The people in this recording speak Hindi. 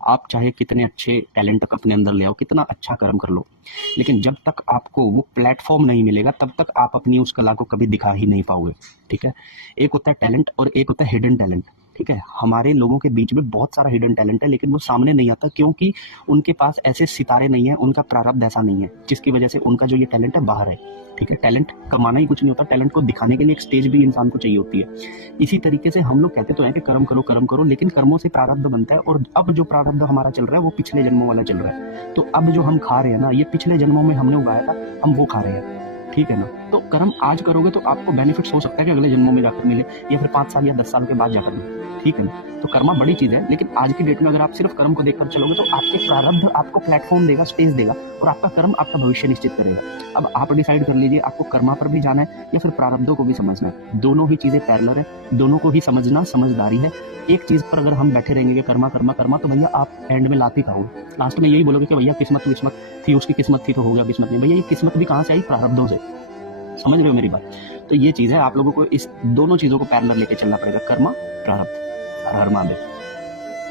आप चाहे कितने अच्छे टैलेंट अपने अंदर ले आओ, कितना अच्छा कर्म कर लो, लेकिन जब तक आपको वो प्लेटफॉर्म नहीं मिलेगा तब तक आप अपनी उस कला को कभी दिखा ही नहीं पाओगे। ठीक है, एक होता है टैलेंट और एक होता है हिडन टैलेंट। ठीक है, हमारे लोगों के बीच में बहुत सारा हिडन टैलेंट है, लेकिन वो सामने नहीं आता क्योंकि उनके पास ऐसे सितारे नहीं है, उनका प्रारब्ध ऐसा नहीं है, जिसकी वजह से उनका जो ये टैलेंट है बाहर है। ठीक है, टैलेंट कमाना ही कुछ नहीं होता, टैलेंट को दिखाने के लिए एक स्टेज भी इंसान को चाहिए होती है। इसी तरीके से हम लोग कहते तो हैं कि कर्म करो, लेकिन कर्मों से प्रारब्ध बनता है, और अब जो प्रारब्ध हमारा चल रहा है वो पिछले जन्मों वाला चल रहा है। तो अब जो हम खा रहे हैं ना, ये पिछले जन्मों में हमने उगाया था, हम वो खा रहे हैं। ठीक है ना, तो कर्म आज करोगे तो आपको बेनिफिट्स हो सकता है कि अगले जन्मों में जाकर मिले, या फिर 5 साल या 10 साल के बाद जाकर मिले। ठीक है ना, तो कर्मा बड़ी चीज है, लेकिन आज की डेट में अगर आप सिर्फ कर्म को देखकर चलोगे तो आपके प्रारब्ध आपको प्लेटफॉर्म देगा, स्पेस देगा, और आपका कर्म आपका भविष्य निश्चित करेगा। अब आप डिसाइड कर लीजिए आपको कर्मा पर भी जाना है या फिर प्रारब्धों को भी समझना है। दोनों ही चीजें पैरेलल है, दोनों को ही समझना समझदारी है। एक चीज पर अगर हम बैठे रहेंगे कि कर्मा कर्मा कर्मा, तो भैया आप एंड में लात ही खाओगे, लास्ट में यही बोलोगे कि भैया किस्मत थी, उसकी किस्मत थी तो हो गया, किस्मत नहीं। भैया ये किस्मत भी कहाँ से आई? प्रारब्धों से। समझ रहे हो मेरी बात? तो ये चीज है, आप लोगों को इस दोनों चीजों को पैरेलल लेके चलना पड़ेगा, कर्मा प्रारब्ध। हर हर महादेव।